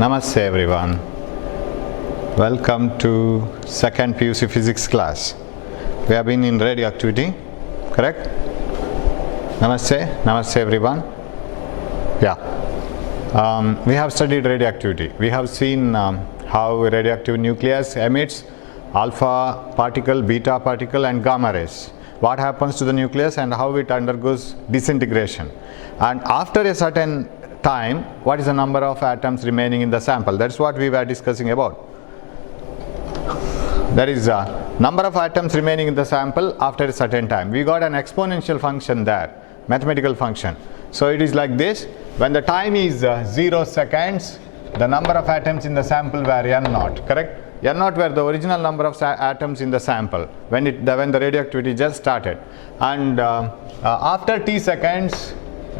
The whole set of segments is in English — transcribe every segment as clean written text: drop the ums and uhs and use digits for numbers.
Namaste everyone. Welcome to second PUC physics class. We have been in radioactivity, correct? Namaste everyone. Yeah. We have studied radioactivity. We have seen how radioactive nucleus emits alpha particle, beta particle and gamma rays. What happens to the nucleus and how it undergoes disintegration. And after a certain time, what is the number of atoms remaining in the sample? That's what we were discussing about. That is number of atoms remaining in the sample after a certain time. We got an exponential function there, mathematical function. So it is like this: when the time is 0 seconds, the number of atoms in the sample were n0, correct? n0 were the original number of atoms in the sample when the radioactivity just started. And after t seconds,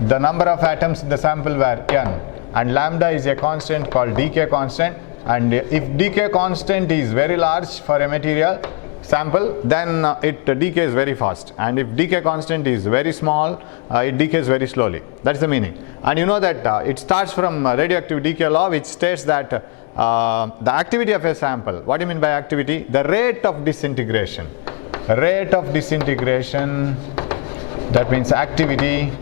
the number of atoms in the sample were n, and lambda is a constant called decay constant. And if decay constant is very large for a material sample, then it decays very fast, and if decay constant is very small, it decays very slowly. That's the meaning. And you know that it starts from radioactive decay law, which states that the activity of a sample, what do you mean by activity? The rate of disintegration. Rate of disintegration, that means activity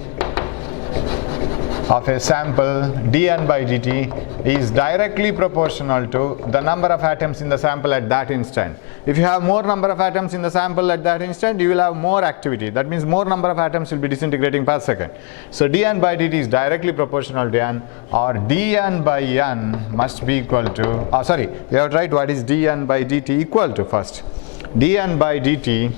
of a sample dN by dt is directly proportional to the number of atoms in the sample at that instant. If you have more number of atoms in the sample at that instant, you will have more activity. That means more number of atoms will be disintegrating per second. So dN by dt is directly proportional to n, or dN by n must be equal to, we have to write what is dN by dt equal to first. dN by dt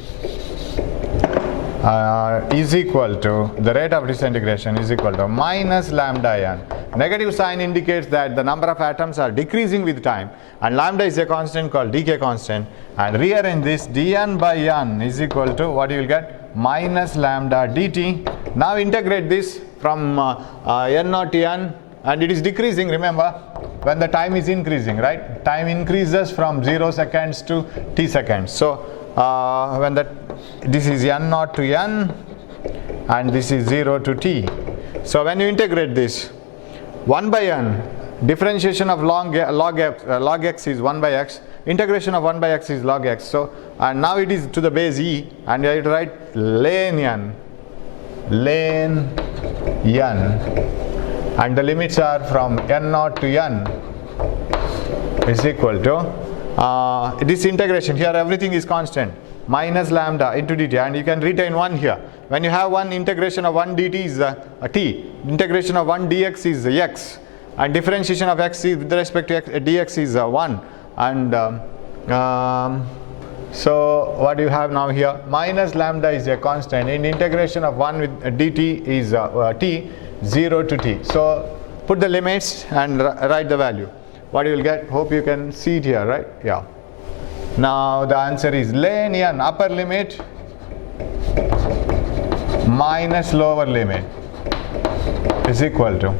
is equal to, the rate of disintegration is equal to minus lambda n. Negative sign indicates that the number of atoms are decreasing with time, and lambda is a constant called decay constant. And rearrange this, dN by n is equal to, what you will get? Minus lambda dt. Now integrate this from n0 to n, and it is decreasing, remember, when the time is increasing, right? Time increases from 0 seconds to t seconds. So this is n0 to n, and this is 0 to t. So when you integrate this, 1 by n, differentiation of log x is 1 by x, integration of 1 by x is log x. So and now it is to the base e, and I write ln n, and the limits are from n0 to n is equal to this integration. Here everything is constant, minus lambda into dt, and you can retain 1 here. When you have 1, integration of 1 dt is t, integration of 1 dx is x, and differentiation of x is with respect to dx is 1. And so what do you have now here? Minus lambda is a constant, and integration of 1 with dt is t, 0 to t. So put the limits and write the value. What you will get? Hope you can see it here, right? Yeah. Now the answer is ln n, upper limit minus lower limit is equal to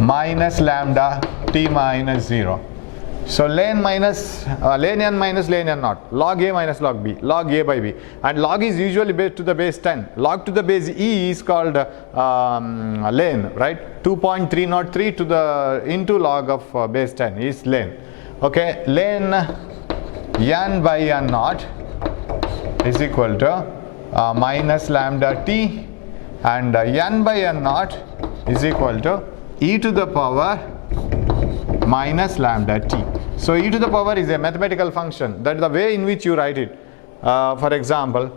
minus lambda t minus 0. So ln n minus ln n naught, log a minus log b, log a by b, and log is usually to the base 10. Log to the base e is called ln, right? 2.303 to the into log of base 10 is ln. Okay, ln n by n naught is equal to minus lambda t, and n by n naught is equal to e to the power minus lambda t. So e to the power is a mathematical function. That is the way in which you write it. For example,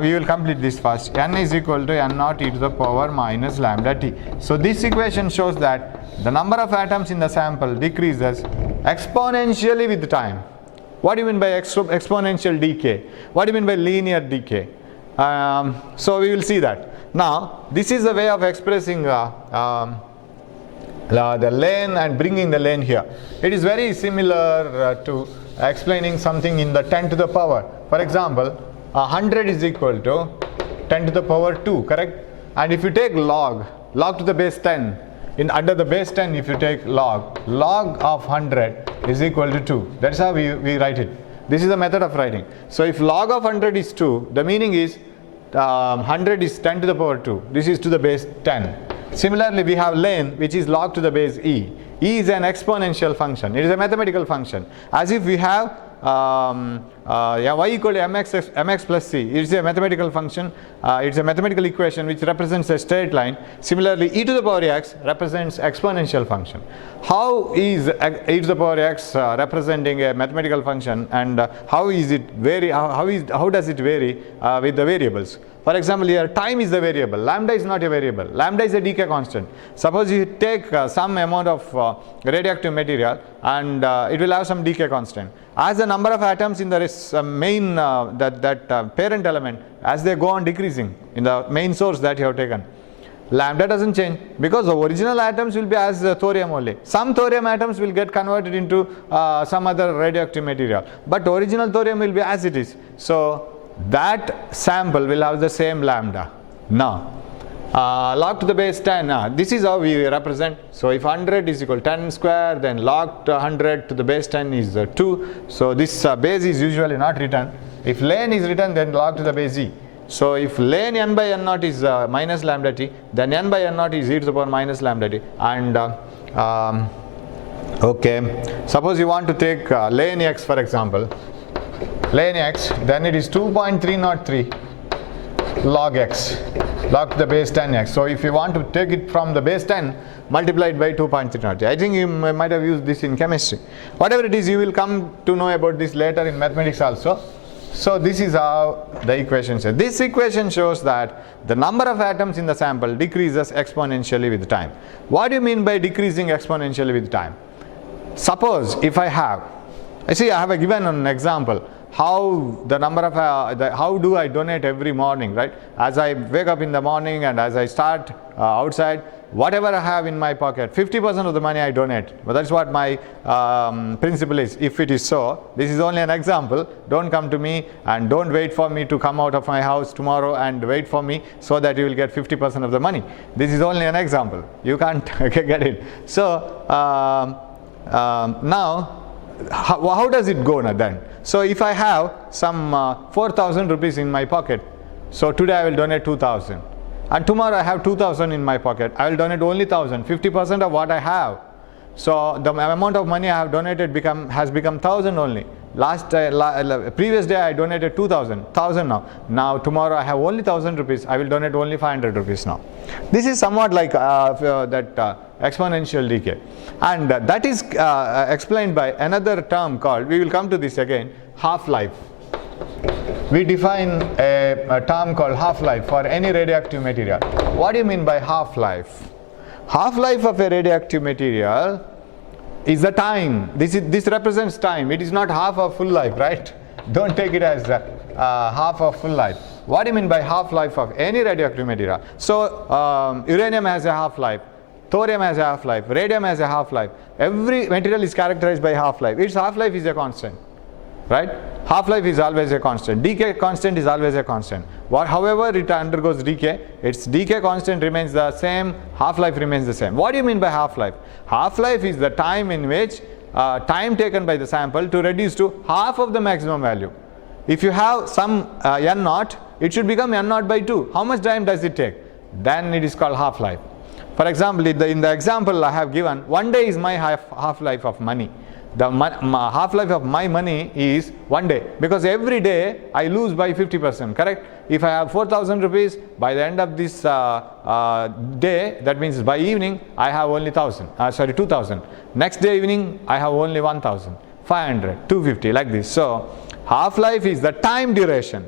we will complete this first. N is equal to n naught e to the power minus lambda t. So this equation shows that the number of atoms in the sample decreases exponentially with time. What do you mean by exponential decay? What do you mean by linear decay? So we will see that. Now this is a way of expressing the lane and bringing the lane here. It is very similar to explaining something in the 10 to the power. For example, 100 is equal to 10 to the power 2, correct? And if you take log to the base 10, under the base 10, if you take log of 100 is equal to 2. That's how we write it. This is the method of writing. So if log of 100 is 2, the meaning is 100 is 10 to the power 2. This is to the base 10. Similarly, we have length, which is log to the base e. E is an exponential function. It is a mathematical function. As if we have y equal to mx plus c. It is a mathematical function. It's a mathematical equation which represents a straight line. Similarly, e to the power x represents exponential function. How is e to the power x representing a mathematical function, and how is it vary? How does it vary with the variables? For example, here time is the variable. Lambda is not a variable. Lambda is a decay constant. Suppose you take some amount of radioactive material, and it will have some decay constant. As the number of atoms in the main parent element, as they go on decreasing in the main source that you have taken, lambda doesn't change, because the original atoms will be as thorium only. Some thorium atoms will get converted into some other radioactive material, but original thorium will be as it is. So that sample will have the same lambda. Now, log to the base 10, this is how we represent. So if 100 is equal to 10 square, then log to 100 to the base 10 is 2. So this base is usually not written. If ln is written, then log to the base e. So if ln n by n naught is minus lambda t, then n by n naught is e to the power minus lambda t. And okay, suppose you want to take ln x, for example, ln x, then it is 2.303 log x, log to the base 10x. So if you want to take it from the base 10 multiplied by 2.303, I think you might have used this in chemistry. Whatever it is, you will come to know about this later in mathematics also. So this is how the equation says. This equation shows that the number of atoms in the sample decreases exponentially with time. What do you mean by decreasing exponentially with time? Suppose if I have given an example how the number of how do I donate every morning, right? As I wake up in the morning and as I start outside, whatever I have in my pocket, 50% of the money I donate. But that's what my principle is. If it is so, this is only an example. Don't come to me and don't wait for me to come out of my house tomorrow and wait for me so that you will get 50% of the money. This is only an example. You can't get it. So now, how does it go now then? So if I have some 4,000 rupees in my pocket, so today I will donate 2,000. And tomorrow I have 2,000 in my pocket, I will donate only 1,000, 50% of what I have. So the amount of money I have donated has become 1,000 only. Previous day I donated 2,000, 1,000 now. Now tomorrow I have only 1,000 rupees, I will donate only 500 rupees now. This is somewhat like that exponential decay. And that is explained by another term called, we will come to this again, half-life. We define a term called half-life for any radioactive material. What do you mean by half-life? Half-life of a radioactive material is the time. This represents time. It is not half of full life, right? Don't take it as half of full life. What do you mean by half-life of any radioactive material? So uranium has a half-life, thorium has a half-life, radium has a half-life. Every material is characterized by half-life. Its half-life is a constant, right? Half-life is always a constant. Decay constant is always a constant. However it undergoes decay, its decay constant remains the same, half-life remains the same. What do you mean by half-life? Half-life is the time in which time taken by the sample to reduce to half of the maximum value. If you have some n naught, it should become n naught by 2. How much time does it take? Then it is called half-life. For example, in the example I have given, 1 day is my half-life of money. The half-life of my money is 1 day, because every day I lose by 50%, correct? If I have 4,000 rupees, by the end of this day, that means by evening, I have only 2,000. Next day evening, I have only 1,000, 500, 250, like this. So half-life is the time duration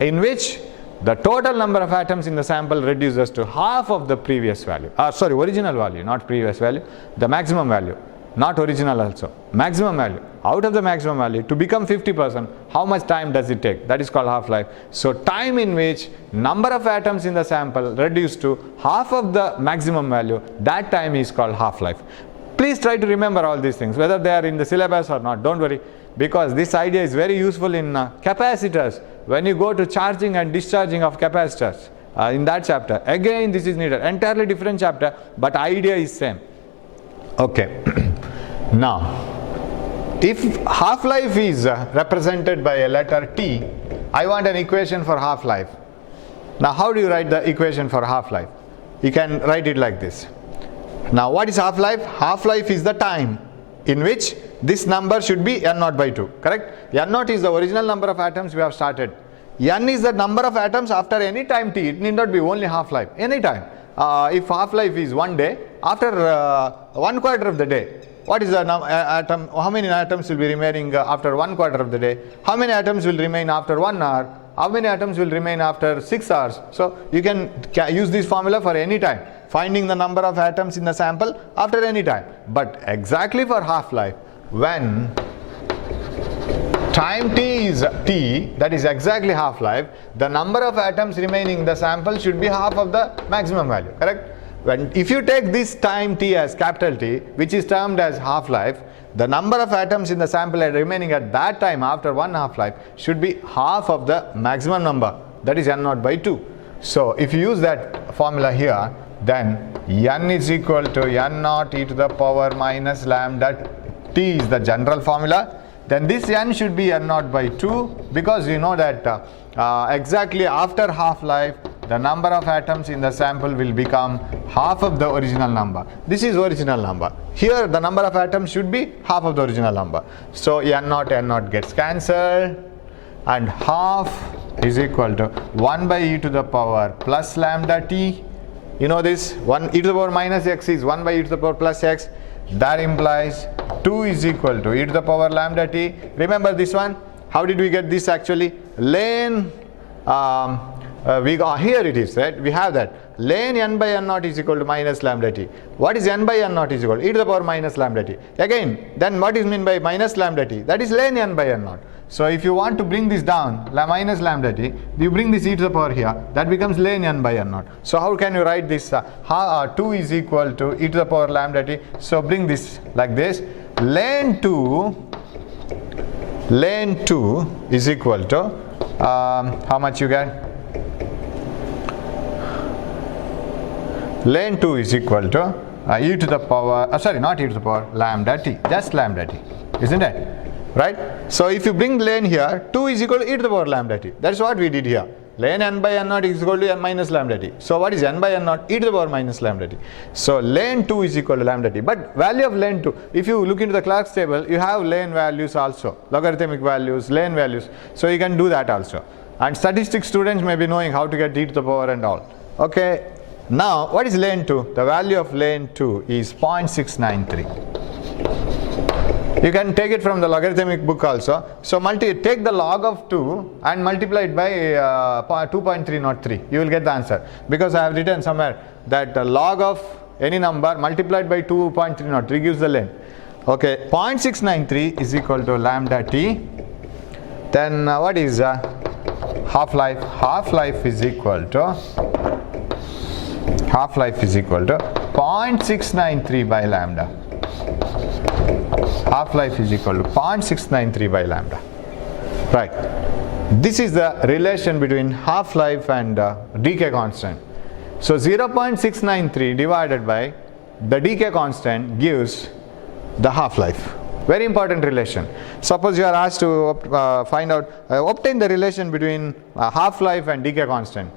in which the total number of atoms in the sample reduces to half of the previous value. Original value, not previous value, the maximum value. Not original also, maximum value. Out of the maximum value, to become 50%, how much time does it take? That is called half-life. So time in which number of atoms in the sample reduced to half of the maximum value, that time is called half-life. Please try to remember all these things, whether they are in the syllabus or not, don't worry, because this idea is very useful in capacitors. When you go to charging and discharging of capacitors, in that chapter, again this is needed, entirely different chapter, but idea is same. Okay. Now, if half-life is represented by a letter T, I want an equation for half-life. Now, how do you write the equation for half-life? you can write it like this. Now what is half-life? Half-life is the time in which this number should be n naught by 2, correct? N naught is the original number of atoms we have started. N is the number of atoms after any time t. It need not be only half-life, any time. If half-life is 1 day, after 1/4 of the day, what is the atom? How many atoms will be remaining after 1/4 of the day? How many atoms will remain after 1 hour? How many atoms will remain after 6 hours? So you can use this formula for any time, finding the number of atoms in the sample after any time. But exactly for half-life, when time t is t, that is exactly half-life, the number of atoms remaining in the sample should be half of the maximum value, correct? If you take this time t as capital T, which is termed as half-life, the number of atoms in the sample remaining at that time after one half-life should be half of the maximum number, that is n naught by 2. So if you use that formula here, then n is equal to n naught e to the power minus lambda t is the general formula. Then this n should be n naught by 2, because you know that exactly after half-life the number of atoms in the sample will become half of the original number. This is original number. Here the number of atoms should be half of the original number. So n naught gets cancelled, and half is equal to 1 by e to the power plus lambda t. You know this, 1 e to the power minus x is 1 by e to the power plus x. That implies 2 is equal to e to the power lambda t. Remember this one? How did we get this actually? Lane, here it is, right? We have that. Lane n by n naught is equal to minus lambda t. What is n by n naught is equal to? E to the power minus lambda t. Again, then what is meant by minus lambda t? That is lane n by n naught. So if you want to bring this down, minus lambda t, you bring this e to the power here, that becomes lane n by n naught. So how can you write this? 2 is equal to e to the power lambda t. So bring this like this. Lane 2 is equal to, how much you get? Lane 2 is equal to e to the power, not e to the power, lambda t, just lambda t, isn't it? Right? So if you bring lane here, 2 is equal to e to the power lambda t. That's what we did here. Lane n by n naught is equal to n minus lambda t. So what is n by n naught? E to the power minus lambda t. So lane 2 is equal to lambda t. But value of lane 2, if you look into the Clark's table, you have lane values also, logarithmic values, lane values. So you can do that also. And statistics students may be knowing how to get e to the power and all. Okay. Now what is lane 2? The value of lane 2 is 0.693. You can take it from the logarithmic book also. So take the log of 2 and multiply it by 2.303. You will get the answer. Because I have written somewhere that the log of any number multiplied by 2.303 gives the lane. Okay, 0.693 is equal to lambda t. Then what is half-life? Half-life is equal to 0.693 by lambda. Half-life is equal to 0.693 by lambda. Right. This is the relation between half-life and decay constant. So 0.693 divided by the decay constant gives the half-life. Very important relation. Suppose you are asked to obtain the relation between half-life and decay constant.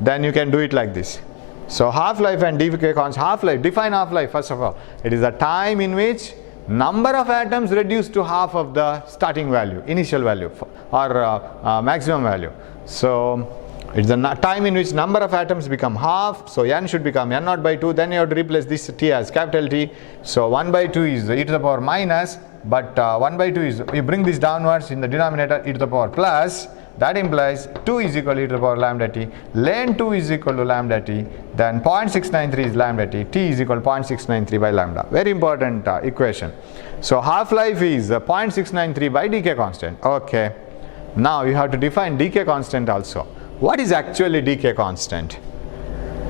Then you can do it like this. So half-life and decay constant. Half-life, define half-life first of all. It is the time in which number of atoms reduced to half of the starting value, initial value, or maximum value. So it's the time in which number of atoms become half. So n should become n naught by 2. Then you have to replace this t as capital T. So 1 by 2 is e to the power minus, but 1 by 2 is, you bring this downwards in the denominator, e to the power plus. That implies 2 is equal to e to the power lambda t. Lane 2 is equal to lambda t. Then 0.693 is lambda t. T is equal to 0.693 by lambda. Very important equation. So half-life is 0.693 by decay constant. Okay. Now you have to define decay constant also. What is actually decay constant?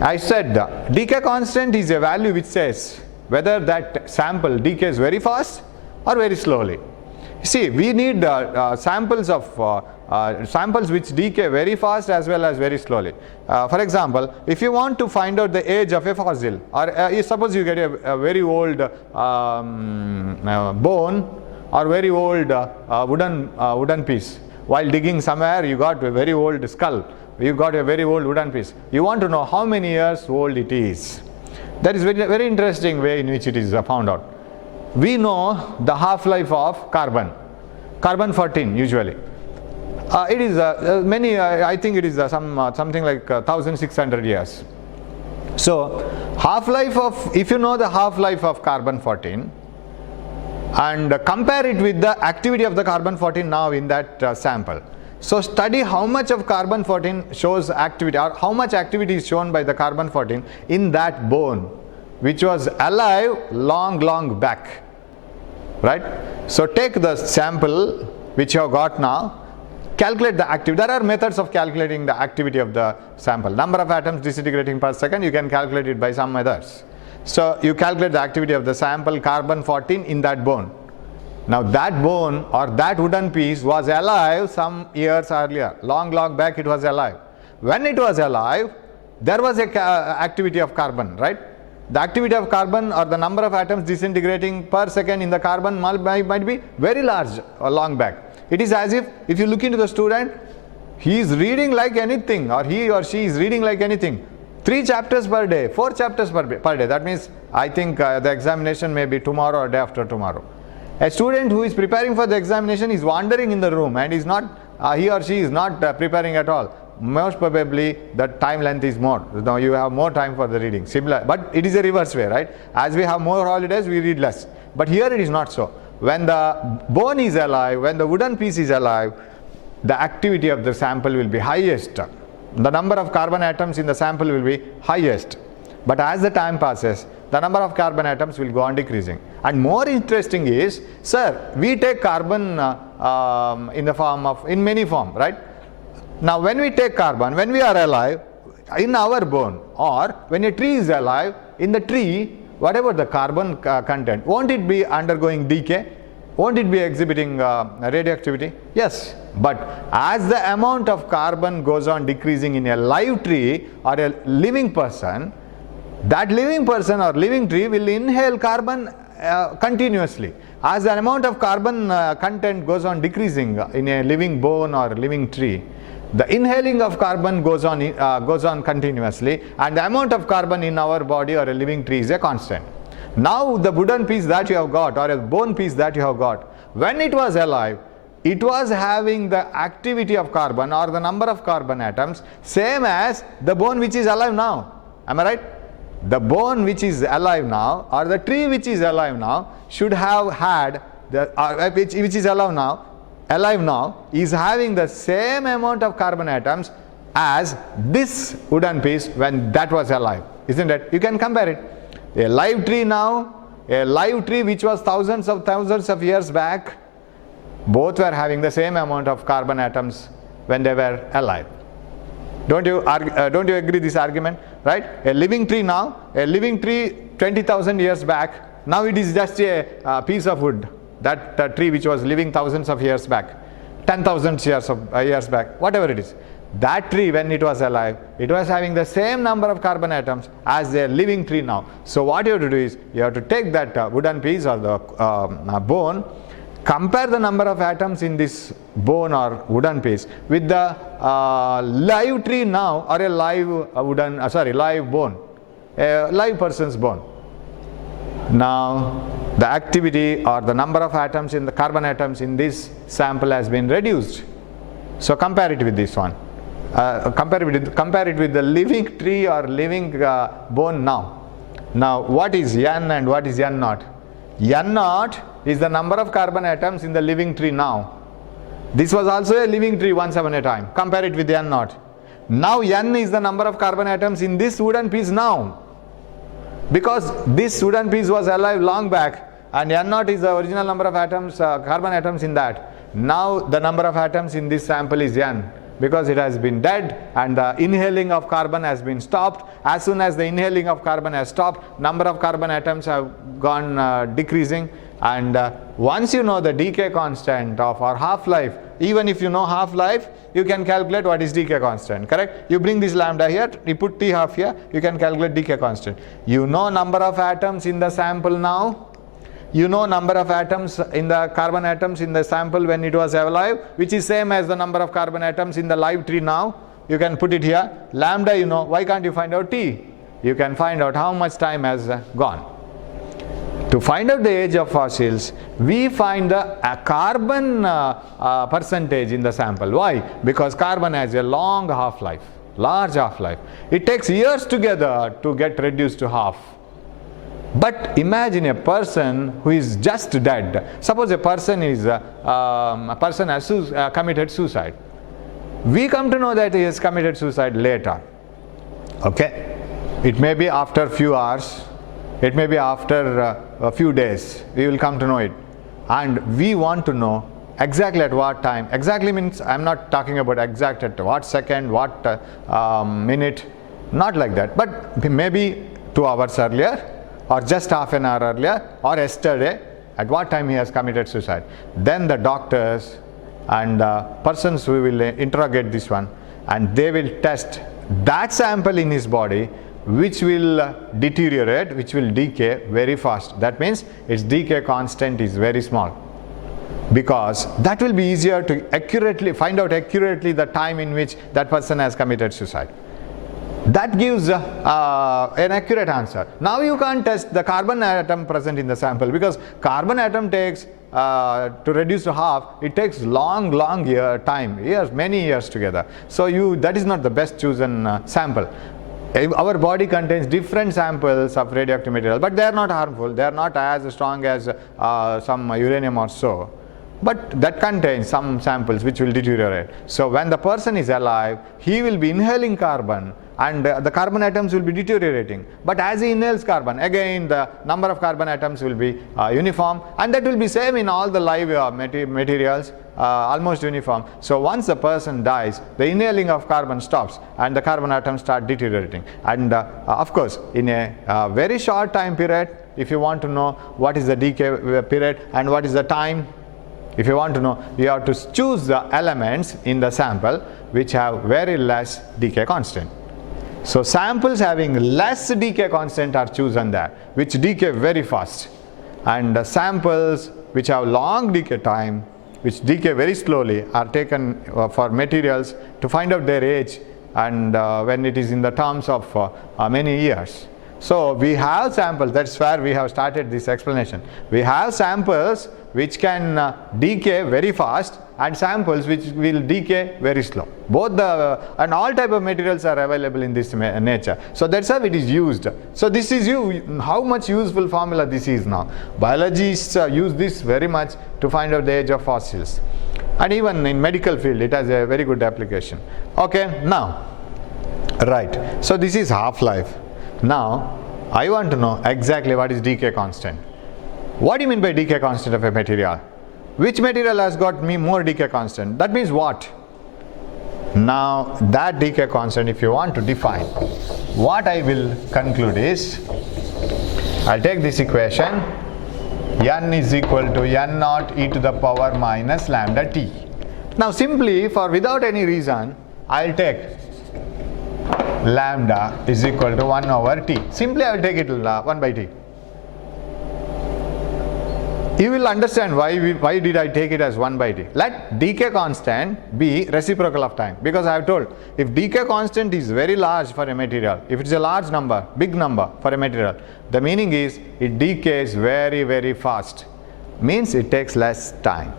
I said decay constant is a value which says whether that sample decays very fast or very slowly. See, we need samples which decay very fast as well as very slowly. For example, if you want to find out the age of a fossil, or suppose you get a very old bone or very old wooden piece. While digging somewhere, you got a very old skull You got a very old wooden piece. You want to know how many years old it is. That is very, very interesting way in which it is found out. We know the half-life of carbon. Carbon-14 usually. It is I think it is something like 1600 years. So half-life of, if you know the half-life of carbon-14 and compare it with the activity of the carbon-14 now in that sample. So study how much of carbon-14 shows activity, or how much activity is shown by the carbon-14 in that bone which was alive long back, right? So take the sample which you have got now, calculate the activity. There are methods of calculating the activity of the sample. Number of atoms disintegrating per second, you can calculate it by some methods. So you calculate the activity of the sample carbon-14 in that bone. Now that bone or that wooden piece was alive some years earlier. Long back it was alive. When it was alive, there was a activity of carbon, right? The activity of carbon or the number of atoms disintegrating per second in the carbon might be very large or long back. It is as if you look into the student, he is reading like anything, or he or she is reading like anything. 3 chapters per day, 4 chapters per day. That means I think the examination may be tomorrow or day after tomorrow. A student who is preparing for the examination is wandering in the room and is not, he or she is not preparing at all. Most probably the time length is more. Now you have more time for the reading. Similar, but it is a reverse way, right? As we have more holidays, we read less. But here it is not so. When the bone is alive, when the wooden piece is alive, the activity of the sample will be highest. The number of carbon atoms in the sample will be highest. But as the time passes, the number of carbon atoms will go on decreasing. And more interesting is, sir, we take carbon in many forms, right? Now when we take carbon, when we are alive, in our bone, or when a tree is alive, in the tree, whatever the carbon content, won't it be undergoing decay? Won't it be exhibiting radioactivity? Yes. But as the amount of carbon goes on decreasing in a live tree or a living person, that living person or living tree will inhale carbon continuously. As the amount of carbon content goes on decreasing in a living bone or living tree, the inhaling of carbon goes on continuously, and the amount of carbon in our body or a living tree is a constant. Now the wooden piece that you have got, or a bone piece that you have got, when it was alive, it was having the activity of carbon or the number of carbon atoms same as the bone which is alive now. Am I right? The bone which is alive now, or the tree which is alive now, should have had which is alive now is having the same amount of carbon atoms as this wooden piece when that was alive, isn't it? You can compare it. A live tree now, a live tree which was thousands of years back, both were having the same amount of carbon atoms when they were alive. Don't you agree this argument, right? A living tree now, a living tree 20,000 years back, now it is just a piece of wood. That tree which was living thousands of years back, 10,000 years back, whatever it is. That tree, when it was alive, it was having the same number of carbon atoms as a living tree now. So what you have to do is, you have to take that wooden piece or the bone, compare the number of atoms in this bone or wooden piece with the live tree now, or a live live bone, a live person's bone. Now the activity or the number of atoms in the carbon atoms in this sample has been reduced. So compare it with this one. Compare it with the living tree or living bone now. Now what is N and what is N naught? N naught is the number of carbon atoms in the living tree now. This was also a living tree once upon a time. Compare it with N naught. Now N is the number of carbon atoms in this wooden piece now. Because this wooden piece was alive long back, and N naught is the original number of atoms, carbon atoms in that. Now the number of atoms in this sample is N, because it has been dead and the inhaling of carbon has been stopped. As soon as the inhaling of carbon has stopped, number of carbon atoms have gone decreasing. And once you know the decay constant of our half-life, even if you know half-life, you can calculate what is decay constant, correct? You bring this lambda here, you put T half here, you can calculate decay constant. You know number of atoms in the sample now. You know number of atoms in the carbon atoms in the sample when it was alive, which is same as the number of carbon atoms in the live tree now. You can put it here. Lambda you know. Why can't you find out t? You can find out how much time has gone. To find out the age of fossils, we find the carbon percentage in the sample. Why? Because carbon has a long half-life, large half-life. It takes years together to get reduced to half. But imagine a person who is just dead. Suppose a person has committed suicide. We come to know that he has committed suicide later. Okay? It may be after a few hours. It may be after a few days. We will come to know it. And we want to know exactly at what time. Exactly means I am not talking about exact at what second, what minute. Not like that. But maybe 2 hours earlier, or just half an hour earlier, or yesterday, at what time he has committed suicide. Then the doctors and persons who will interrogate this one, and they will test that sample in his body, which will deteriorate, which will decay very fast. That means its decay constant is very small, because that will be easier to find out accurately the time in which that person has committed suicide. That gives an accurate answer. Now you can't test the carbon atom present in the sample, because carbon atom takes to reduce to half, it takes long years, many years together. So that is not the best chosen sample. Our body contains different samples of radioactive material, but they are not harmful. They are not as strong as some uranium or so. But that contains some samples which will deteriorate. So when the person is alive, he will be inhaling carbon, and the carbon atoms will be deteriorating. But as he inhales carbon, again the number of carbon atoms will be uniform, and that will be same in all the live materials, almost uniform. So once the person dies, the inhaling of carbon stops and the carbon atoms start deteriorating. And of course, in a very short time period, if you want to know what is the decay period and what is the time, if you want to know, you have to choose the elements in the sample which have very less decay constant. So samples having less decay constant are chosen there, which decay very fast. And samples which have long decay time, which decay very slowly, are taken for materials to find out their age, and when it is in the terms of many years. So we have samples, that's where we have started this explanation. We have samples which can decay very fast, and samples which will decay very slow. Both and all type of materials are available in this nature. So that's how it is used. So this is how much useful formula this is now. Biologists use this very much to find out the age of fossils. And even in medical field, it has a very good application. Okay, now, right. So this is half-life. Now, I want to know exactly what is decay constant. What do you mean by decay constant of a material? Which material has got more decay constant? That means what? Now, that decay constant, if you want to define, what I will conclude is, I'll take this equation, n is equal to n naught e to the power minus lambda t. Now, simply, without any reason, I'll take lambda is equal to 1 over t. Simply, I will take it 1 by t. You will understand why did I take it as 1 by t. Let decay constant be reciprocal of time, because I have told, if decay constant is very large for a material, if it is a large number, big number for a material, the meaning is it decays very, very fast. Means it takes less time.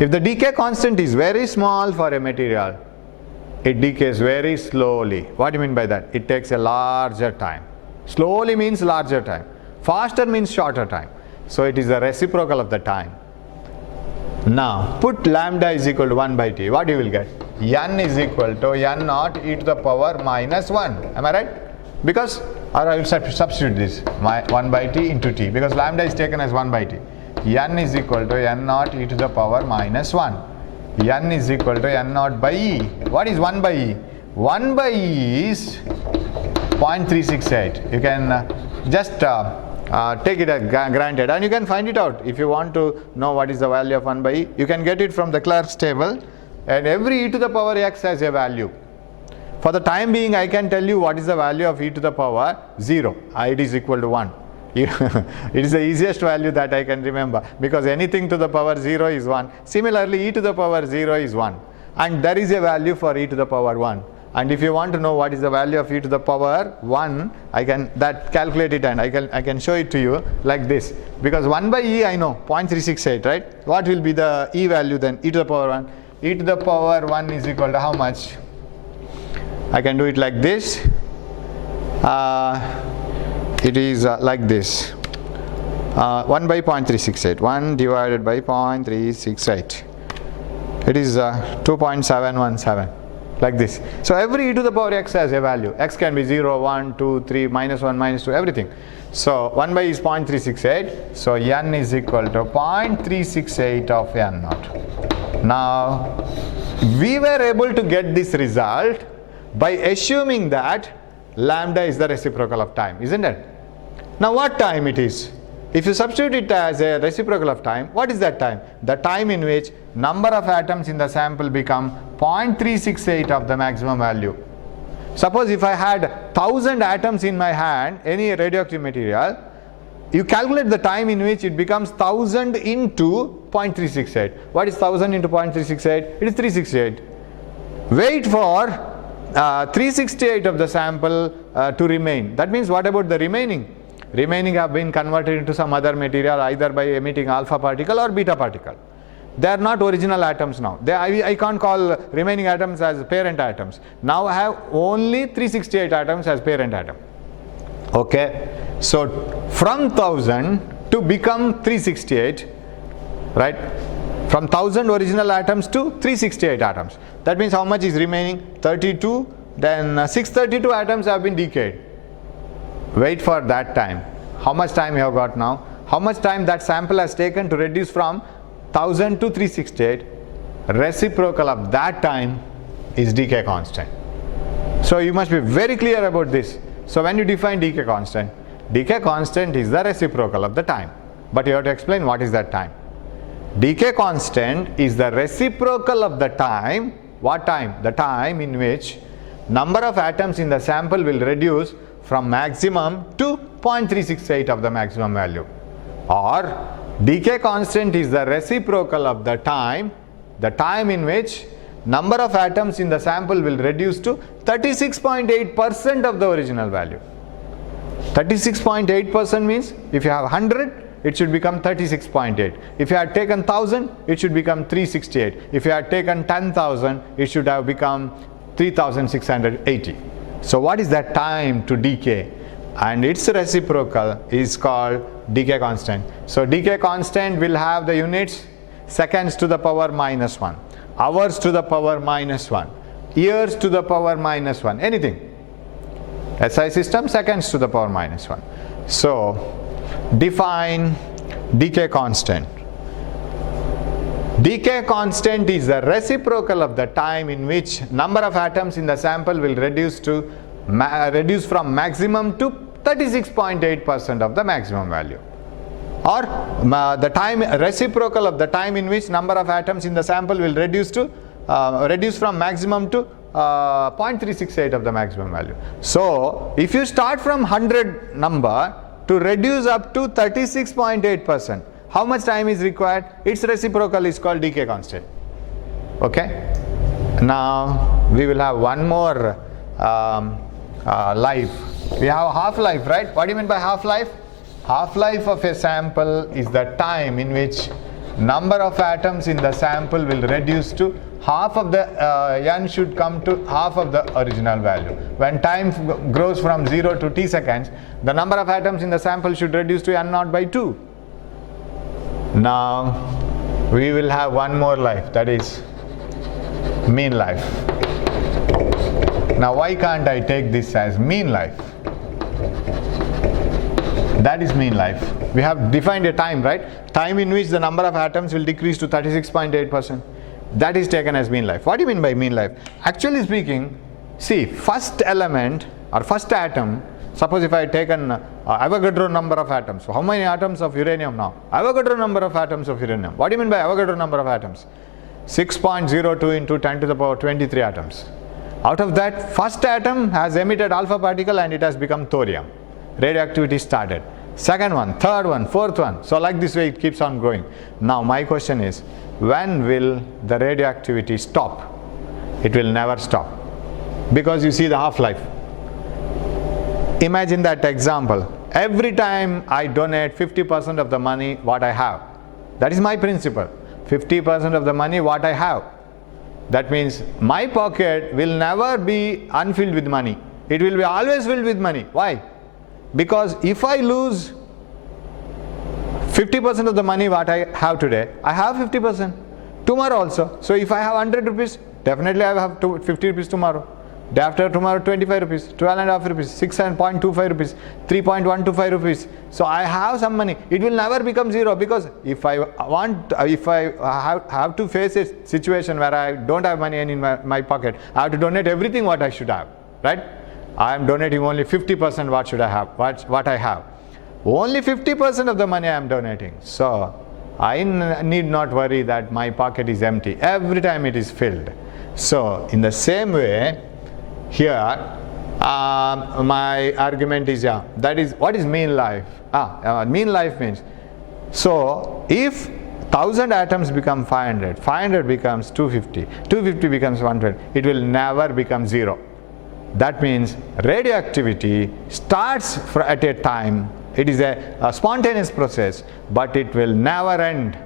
If the decay constant is very small for a material, it decays very slowly. What do you mean by that? It takes a larger time. Slowly means larger time. Faster means shorter time. So it is the reciprocal of the time. Now put lambda is equal to 1 by t. What you will get? N is equal to n naught e to the power minus 1. Am I right? Because, or I will substitute this 1 by t into t, because lambda is taken as 1 by t. N is equal to n naught e to the power minus 1. N is equal to n naught by e. What is 1 by e? 1 by e is 0.368. You can just take it as granted, and you can find it out. If you want to know what is the value of 1 by e, you can get it from the Clerk's table, and every e to the power x has a value. For the time being, I can tell you what is the value of e to the power 0. It is equal to 1. It is the easiest value that I can remember, because anything to the power 0 is 1. Similarly, e to the power 0 is 1. and there is a value for e to the power 1. And if you want to know what is the value of e to the power 1, I can calculate it, and I can show it to you like this. Because 1 by e I know 0.368, right? What will be the e value then? E to the power 1. E to the power 1 is equal to how much? I can do it like this. It is like this. 1 by 0.368. 1 divided by 0.368. It is 2.717. Like this. So every e to the power x has a value. X can be 0, 1, 2, 3, minus 1, minus 2, everything. So 1 by is 0.368. So n is equal to 0.368 of n naught. Now, we were able to get this result by assuming that lambda is the reciprocal of time, isn't it? Now what time it is? If you substitute it as a reciprocal of time, what is that time? The time in which number of atoms in the sample become 0.368 of the maximum value. Suppose if I had 1000 atoms in my hand, any radioactive material, you calculate the time in which it becomes 1000 into 0.368. What is 1000 into 0.368? It is 368. Wait for 368 of the sample to remain. That means what about the remaining? Remaining have been converted into some other material either by emitting alpha particle or beta particle. They are not original atoms now. I can't call remaining atoms as parent atoms. Now I have only 368 atoms as parent atom. Okay. So from 1000 to become 368, right? From 1000 original atoms to 368 atoms. That means how much is remaining? 32. Then 632 atoms have been decayed. Wait for that time. How much time you have got now? How much time that sample has taken to reduce from 1000 to 368? Reciprocal of that time is decay constant. So you must be very clear about this. So when you define decay constant is the reciprocal of the time. But you have to explain what is that time. Decay constant is the reciprocal of the time. What time? The time in which number of atoms in the sample will reduce from maximum to 0.368 of the maximum value. Or decay constant is the reciprocal of the time in which number of atoms in the sample will reduce to 36.8% of the original value. 36.8% means if you have 100, it should become 36.8. If you had taken 1000, it should become 368. If you had taken 10,000, it should have become 3680. So what is that time to decay? And its reciprocal is called decay constant. So decay constant will have the units seconds to the power minus 1, hours to the power minus 1, years to the power minus 1, anything. SI system, seconds to the power minus 1. So define decay constant. Decay constant is the reciprocal of the time in which number of atoms in the sample will reduce from maximum to 36.8% of the maximum value. Or the time reciprocal of the time in which number of atoms in the sample will reduce from maximum to 0.368 of the maximum value. So if you start from 100 number to reduce up to 36.8%, how much time is required? Its reciprocal is called decay constant. Okay. Now we will have one more life. We have half-life, right? What do you mean by half-life? Half-life of a sample is the time in which number of atoms in the sample will reduce to half of the n should come to half of the original value. When time grows from 0 to t seconds, the number of atoms in the sample should reduce to n naught by 2. Now we will have one more life, that is mean life. Now why can't I take this as mean life? That is mean life. We have defined a time, right? Time in which the number of atoms will decrease to 36.8%. That is taken as mean life. What do you mean by mean life? Actually speaking, see, first element or first atom, suppose if I had taken Avogadro number of atoms. So how many atoms of uranium now? Avogadro number of atoms of uranium. What do you mean by Avogadro number of atoms? 6.02 into 10 to the power 23 atoms. Out of that, first atom has emitted alpha particle and it has become thorium. Radioactivity started. Second one, third one, fourth one. So like this way it keeps on going. Now my question is, when will the radioactivity stop? It will never stop. Because you see the half-life. Imagine that example. Every time I donate 50% of the money what I have. That is my principle. 50% of the money what I have. That means my pocket will never be unfilled with money. It will be always filled with money. Why? Because if I lose 50% of the money what I have today, I have 50% tomorrow also. So if I have 100 rupees, definitely I will have 50 rupees tomorrow. Day after tomorrow 25 rupees, 12.5 rupees, 6.25 rupees, 3.125 rupees. So I have some money. It will never become zero, because if I have to face a situation where I don't have money in my pocket, I have to donate everything what I should have, right? I am donating only 50% what should I have, what I have. Only 50% of the money I am donating. So I need not worry that my pocket is empty. Every time it is filled. So in the same way, here my argument is, that is, what is mean life? Mean life means, so if 1000 atoms become 500, 500 becomes 250, 250 becomes 100, it will never become zero. That means radioactivity starts at a time, it is a spontaneous process, but it will never end.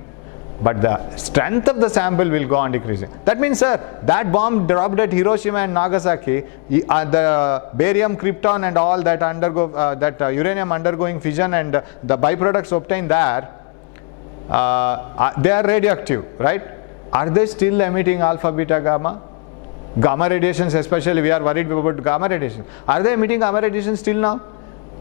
But the strength of the sample will go on decreasing. That means, sir, that bomb dropped at Hiroshima and Nagasaki, the barium, krypton and all that uranium undergoing fission and the byproducts obtained there, they are radioactive, right? Are they still emitting alpha, beta, gamma? Gamma radiations, especially we are worried about gamma radiation. Are they emitting gamma radiation still now?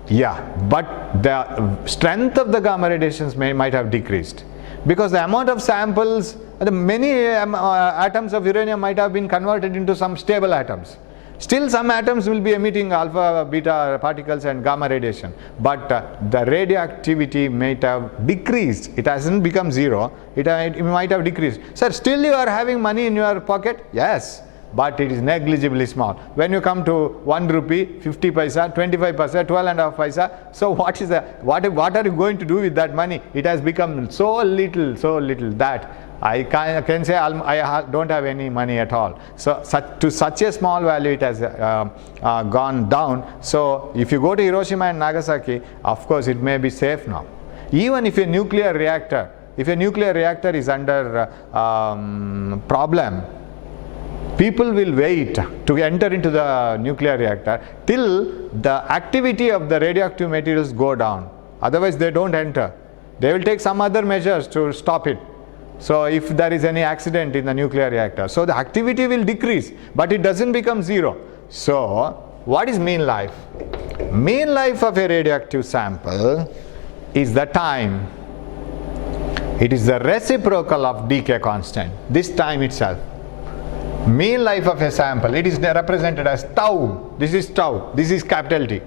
Yeah, but the strength of the gamma radiations might have decreased. Because the amount of samples, the many atoms of uranium might have been converted into some stable atoms. Still some atoms will be emitting alpha, beta particles and gamma radiation. But the radioactivity might have decreased. It hasn't become zero. It might have decreased. Sir, still you are having money in your pocket? Yes. But it is negligibly small. When you come to 1 rupee, 50 paisa, 25 paisa, 12.5 paisa, so what are you going to do with that money? It has become so little that I can say I don't have any money at all. So to such a small value it has gone down. So if you go to Hiroshima and Nagasaki, of course it may be safe now. Even if a nuclear reactor is under problem, people will wait to enter into the nuclear reactor till the activity of the radioactive materials go down. Otherwise they don't enter. They will take some other measures to stop it. So if there is any accident in the nuclear reactor, so the activity will decrease, but it doesn't become zero. So what is mean life? Mean life of a radioactive sample is the time. It is the reciprocal of decay constant, this time itself. Mean life of a sample, it is represented as tau. This is tau, this is capital T.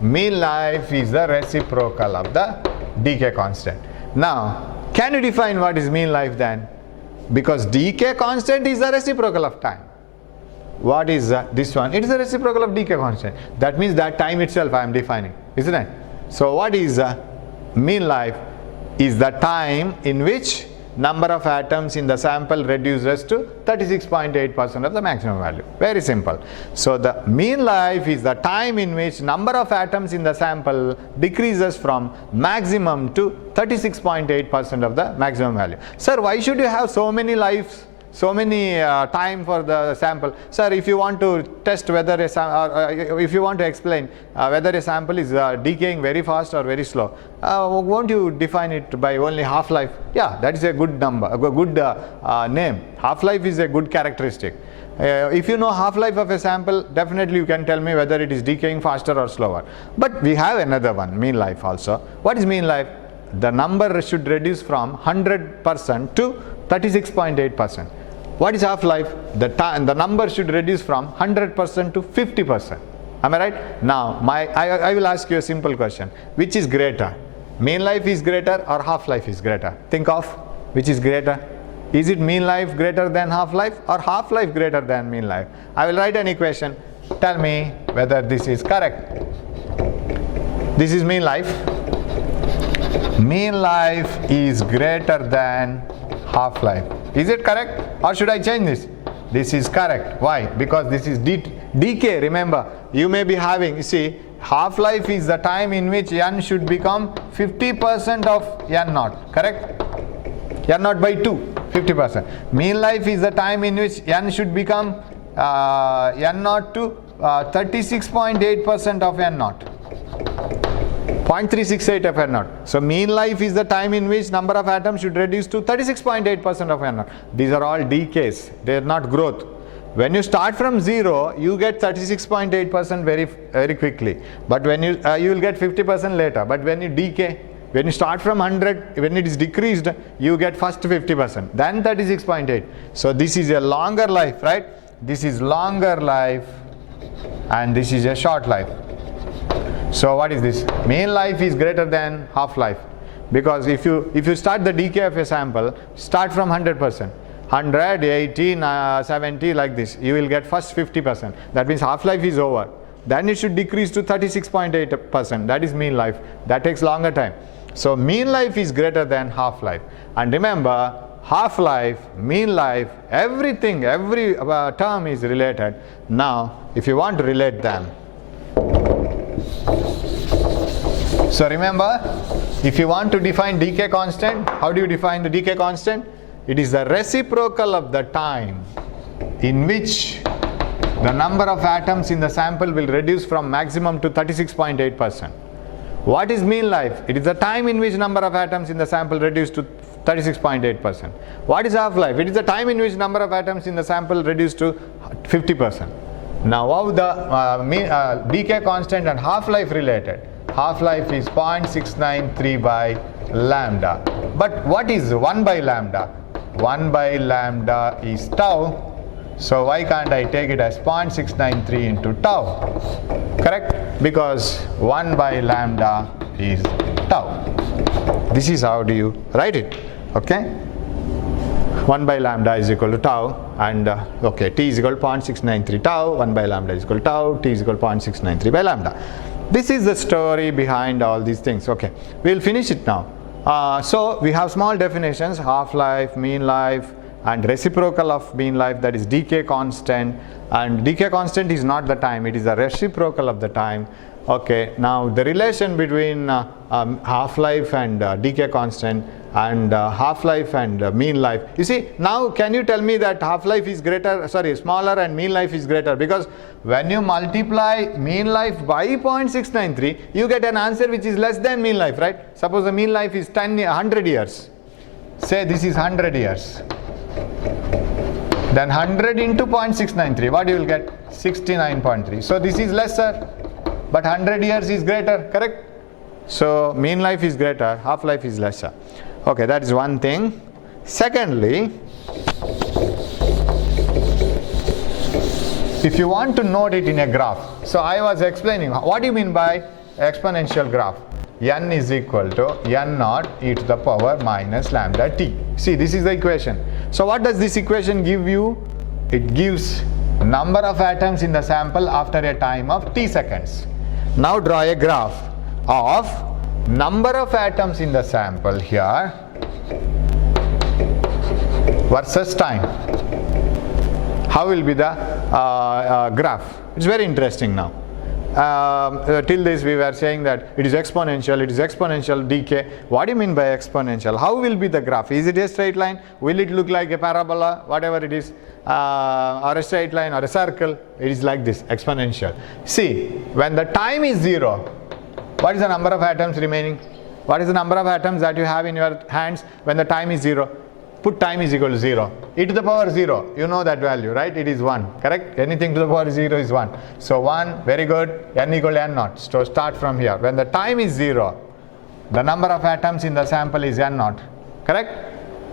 Mean life is the reciprocal of the decay constant. Now, can you define what is mean life then? Because decay constant is the reciprocal of time. What is this one? It is the reciprocal of decay constant. That means that time itself I am defining, isn't it? So what is mean life? Is the time in which number of atoms in the sample reduces to 36.8% of the maximum value. Very simple. So the mean life is the time in which number of atoms in the sample decreases from maximum to 36.8% of the maximum value. Sir, why should you have so many lives, so many time for the sample? Sir, if you want to test whether if you want to explain whether a sample is decaying very fast or very slow, won't you define it by only half-life? Yeah, that is a good number, a good name. Half-life is a good characteristic. If you know half-life of a sample, definitely you can tell me whether it is decaying faster or slower. But we have another one, mean life also. What is mean life? The number should reduce from 100% to 36.8%. What is half-life? The number should reduce from 100% to 50%. Am I right? Now, I will ask you a simple question. Which is greater? Mean life is greater or half-life is greater? Think of which is greater. Is it mean life greater than half-life or half-life greater than mean life? I will write an equation. Tell me whether this is correct. This is mean life. Mean life is greater than half-life. Is it correct or should I change this? This is correct. Why? Because this is decay. Remember, you may be having, you see, half-life is the time in which n should become 50% of n naught, correct? N naught by 2, 50%. Mean life is the time in which n should become n naught to 36.8% of n naught. 0.368 of n naught. So mean life is the time in which number of atoms should reduce to 36.8% of n naught. These are all decays. They are not growth. When you start from 0, you get 36.8% very quickly. But when you will get 50% later. But when you decay, when you start from 100, when it is decreased, you get first 50%, then 36.8. So this is a longer life, right? This is longer life and this is a short life. So what is this? Mean life is greater than half-life, because if you start the decay of a sample, start from 100%, 100, 80, 70, like this, you will get first 50%. That means half-life is over. Then it should decrease to 36.8%. That is mean life. That takes longer time. So mean life is greater than half-life. And remember, half-life, mean life, everything, every term is related. Now, if you want to relate them, so remember, if you want to define decay constant, how do you define the decay constant? It is the reciprocal of the time in which the number of atoms in the sample will reduce from maximum to 36.8%. What is mean life? It is the time in which number of atoms in the sample reduce to 36.8%. What is half-life? It is the time in which number of atoms in the sample reduce to 50%. Now how the decay constant and half-life related? Half-life is 0.693 by lambda. But what is 1 by lambda? 1 by lambda is tau. So why can't I take it as 0.693 into tau? Correct? Because 1 by lambda is tau. This is how do you write it. Okay? 1 by lambda is equal to tau, and okay, t is equal to 0.693 tau, 1 by lambda is equal to tau, t is equal to 0.693 by lambda. This is the story behind all these things. Okay, we'll finish it now. So we have small definitions: half-life, mean life, and reciprocal of mean life, that is decay constant. And decay constant is not the time, it is the reciprocal of the time. Okay, now the relation between half-life and decay constant and half-life and mean life. You see, now can you tell me that half-life is greater, smaller, and mean life is greater? Because when you multiply mean life by 0.693, you get an answer which is less than mean life, right? Suppose the mean life is 100 years. Say this is 100 years. Then 100 into 0.693, what you will get? 69.3. So this is lesser, but 100 years is greater, correct? So mean life is greater, half-life is lesser. Okay, that is one thing. Secondly, if you want to note it in a graph, so I was explaining, what do you mean by exponential graph? N is equal to n naught e to the power minus lambda t. See, this is the equation. So what does this equation give you? It gives number of atoms in the sample after a time of t seconds. Now draw a graph of number of atoms in the sample here versus time. How will be the graph? It's very interesting now. Till this we were saying that it is exponential decay. What do you mean by exponential? How will be the graph? Is it a straight line? Will it look like a parabola, whatever it is, or a straight line or a circle? It is like this, exponential. See, when the time is 0, what is the number of atoms remaining? What is the number of atoms that you have in your hands when the time is 0? Put time is equal to 0. E to the power 0, you know that value, right? It is 1, correct? Anything to the power 0 is 1. So 1, very good, n equal to n naught. So start from here. When the time is 0, the number of atoms in the sample is n naught, correct?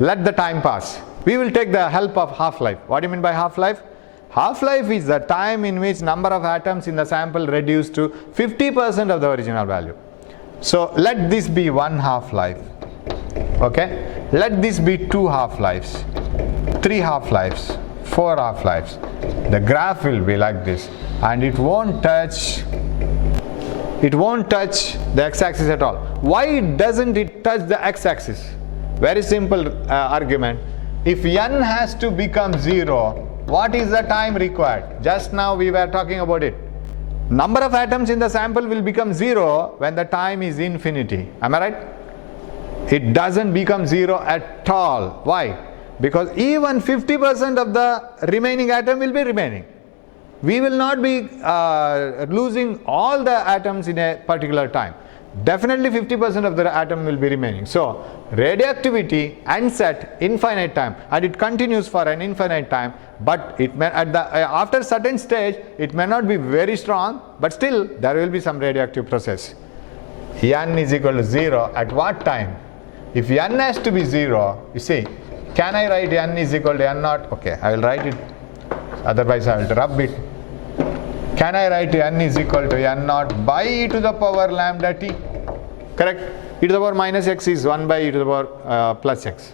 Let the time pass. We will take the help of half-life. What do you mean by half-life? Half-life is the time in which number of atoms in the sample reduced to 50% of the original value. So let this be 1 half-life. Okay, let this be 2 half-lives, 3 half-lives, 4 half-lives. The graph will be like this, and it won't touch the x-axis at all. Why doesn't it touch the x-axis? Very simple argument. If n has to become 0, what is the time required? Just now we were talking about it. Number of atoms in the sample will become 0 when the time is infinity. Am I right? It doesn't become 0 at all. Why? Because even 50% of the remaining atom will be remaining. We will not be losing all the atoms in a particular time. Definitely 50% of the atom will be remaining. So radioactivity ends at infinite time, and it continues for an infinite time, but it may after certain stage it may not be very strong, but still there will be some radioactive process. N is equal to 0 at what time? If N has to be 0, you see, can I write N is equal to N naught? Okay, I will write it, otherwise I will rub it. Can I write N is equal to N naught by e to the power lambda t? Correct? E to the power minus x is 1 by e to the power plus x.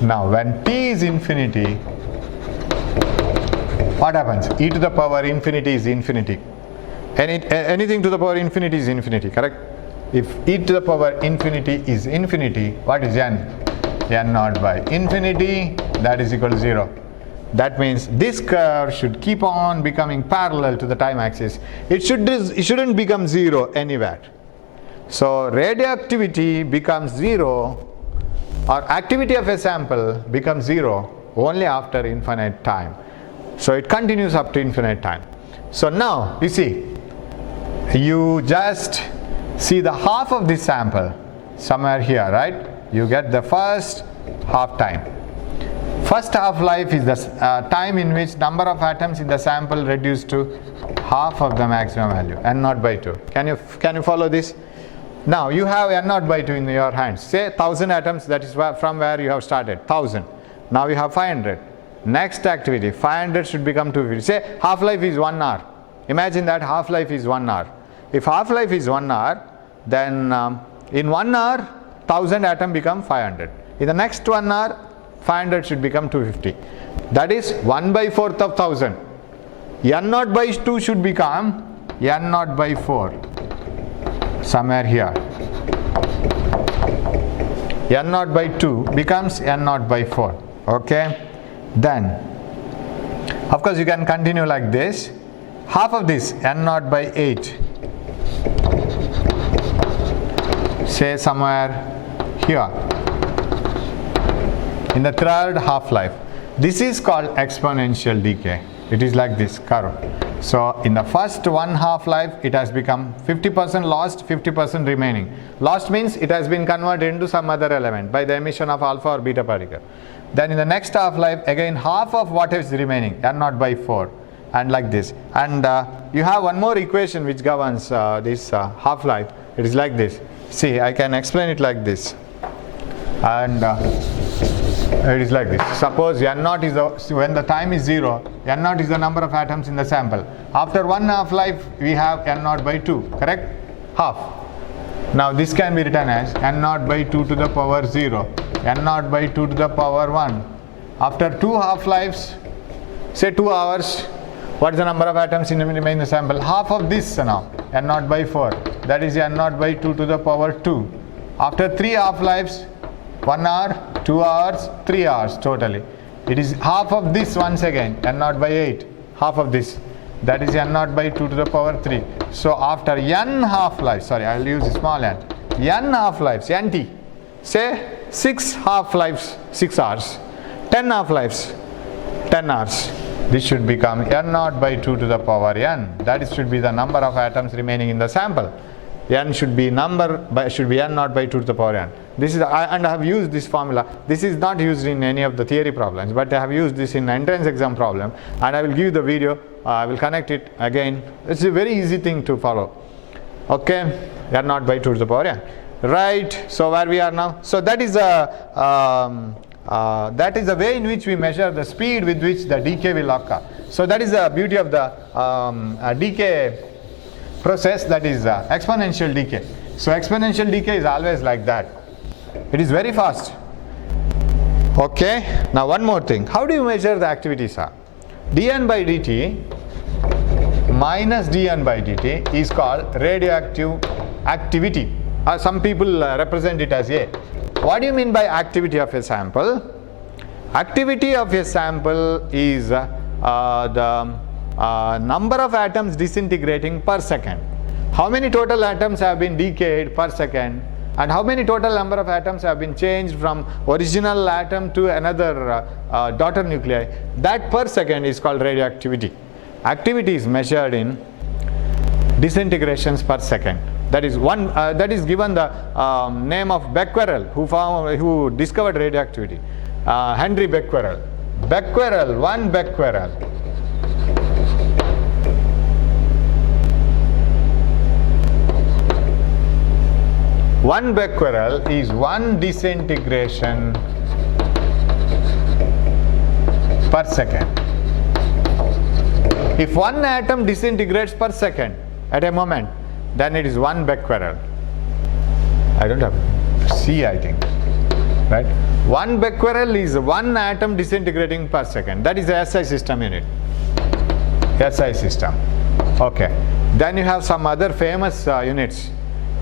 Now when t is infinity, what happens? E to the power infinity is infinity. Anything to the power infinity is infinity, correct? If e to the power infinity is infinity, what is n? N naught by infinity, that is equal to 0. That means this curve should keep on becoming parallel to the time axis. It shouldn't become 0 anywhere. So radioactivity becomes 0, or activity of a sample becomes 0 only after infinite time. So it continues up to infinite time. So now you see, you just see the half of this sample somewhere here, right? You get the first half time. First half-life is the time in which number of atoms in the sample reduced to half of the maximum value, N naught by 2. Can you follow this? Now you have N naught by 2 in your hands. Say 1000 atoms, that is from where you have started, 1000. Now you have 500. Next activity, 500 should become 250. Say half-life is 1 hour. Imagine that half-life is 1 hour. If half-life is 1 hour, then in 1 hour, 1000 atoms become 500. In the next 1 hour, 500 should become 250. That is 1 by 4th of 1000. N naught by 2 should become N naught by 4. Somewhere here. N naught by 2 becomes N naught by 4. Okay. Then, of course, you can continue like this. Half of this, N naught by 8. Say somewhere here. In the third half-life. This is called exponential decay. It is like this curve. So in the first one half-life, it has become 50% lost, 50% remaining. Lost means it has been converted into some other element by the emission of alpha or beta particle. Then in the next half-life, again half of what is remaining, N naught by 4, and like this. And you have one more equation which governs this half-life. It is like this. See, I can explain it like this. And it is like this. Suppose N naught is when the time is 0, N naught is the number of atoms in the sample. After one half-life, we have N naught by 2, correct? Half. Now this can be written as N naught by 2 to the power 0, N naught by 2 to the power 1. After two half-lives, say 2 hours, what is the number of atoms in the sample? Half of this now, N naught by 4. That is N naught by 2 to the power 2. After 3 half-lives, 1 hour, 2 hours, 3 hours totally. It is half of this once again, N naught by 8, half of this. That is N naught by 2 to the power 3. So after N half-lives, sorry, I will use small n. N half-lives, Nt, say 6 half-lives, 6 hours. 10 half-lives, 10 hours. This should become N naught by 2 to the power n. That should be the number of atoms remaining in the sample. N should be N naught by 2 to the power n. This is and I have used this formula. This is not used in any of the theory problems, but I have used this in entrance exam problem, and I will give the video. I will connect it again. It's a very easy thing to follow. Okay, N naught by 2 to the power n. Right. So where we are now? So that is the way in which we measure the speed with which the decay will occur. So that is the beauty of the decay process, that is exponential decay. So exponential decay is always like that. It is very fast. Okay. Now one more thing. How do you measure the activity, sir? dN by dt minus dN by dt is called radioactive activity. Some people represent it as A. What do you mean by activity of a sample? Activity of a sample is the number of atoms disintegrating per second. How many total atoms have been decayed per second, and how many total number of atoms have been changed from original atom to another daughter nuclei. That per second is called radioactivity. Activity is measured in disintegrations per second. That is one. That is given the name of Becquerel, who discovered radioactivity. Henry Becquerel. Becquerel, one Becquerel. One Becquerel is one disintegration per second. If one atom disintegrates per second at a moment, then it is one Becquerel. I don't have C, I think, right? One Becquerel is one atom disintegrating per second. That is the SI system unit. SI system. Okay. Then you have some other famous units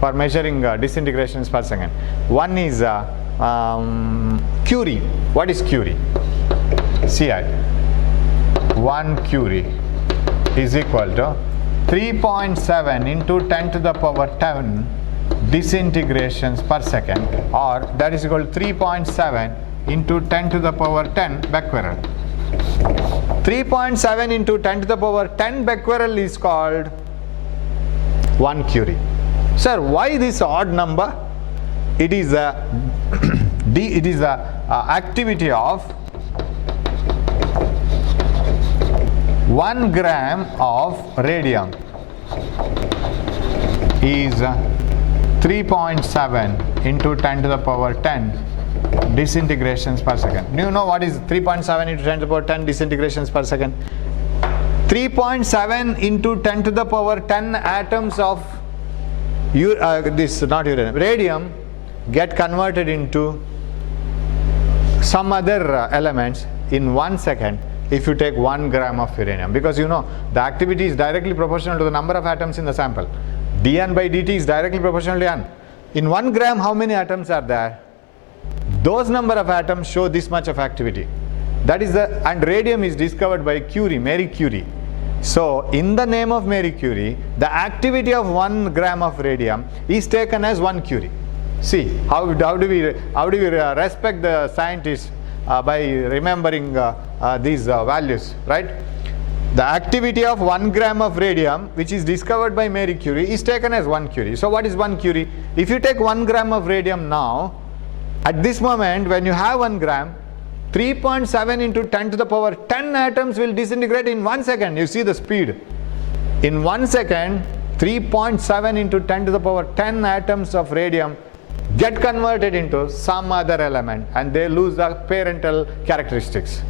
for measuring disintegrations per second. One is Curie. What is Curie? Ci. 1 Curie is equal to 3.7 into 10 to the power 10 disintegrations per second, or that is equal to 3.7 into 10 to the power 10 Becquerel. 3.7 into 10 to the power 10 Becquerel is called 1 Curie. Sir, why this odd number? It is a activity of 1 gram of radium is 3.7 into 10 to the power 10 disintegrations per second. Do you know what is 3.7 into 10 to the power 10 disintegrations per second? 3.7 into 10 to the power 10 atoms of radium get converted into some other elements in 1 second if you take 1 gram of uranium, because you know the activity is directly proportional to the number of atoms in the sample. dN by dt is directly proportional to n. In 1 gram, how many atoms are there? Those number of atoms show this much of activity. That is and radium is discovered by Curie, Marie Curie. So in the name of Marie Curie, the activity of 1 gram of radium is taken as 1 Curie. See, how do we respect the scientists by remembering these values, right? The activity of 1 gram of radium, which is discovered by Marie Curie, is taken as 1 Curie. So what is 1 Curie? If you take 1 gram of radium now, at this moment when you have 1 gram, 3.7 into 10 to the power 10 atoms will disintegrate in 1 second. You see the speed. In 1 second, 3.7 into 10 to the power 10 atoms of radium get converted into some other element and they lose the parental characteristics.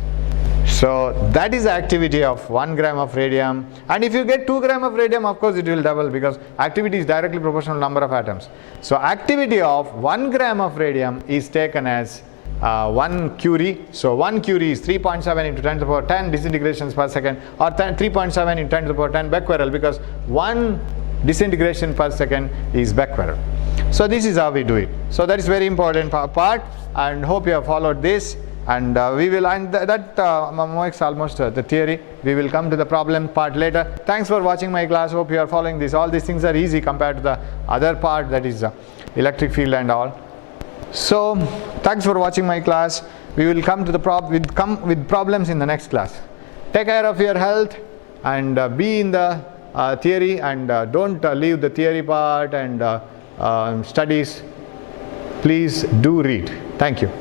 So that is the activity of 1 gram of radium. And if you get 2 gram of radium, of course it will double, because activity is directly proportional to number of atoms. So activity of 1 gram of radium is taken as 1 Curie. So 1 Curie is 3.7 into 10 to the power 10 disintegrations per second, or 3.7 into 10 to the power 10 Becquerel, because 1 disintegration per second is Becquerel. So this is how we do it. So that is very important part, and hope you have followed this. And we will, and that makes almost the theory. We will come to the problem part later. Thanks for watching my class. Hope you are following this. All these things are easy compared to the other part, that is electric field and all. So thanks for watching my class. We will come to the with problems in the next class. Take care of your health and be in the theory, and don't leave the theory part and studies. Please do read. Thank you.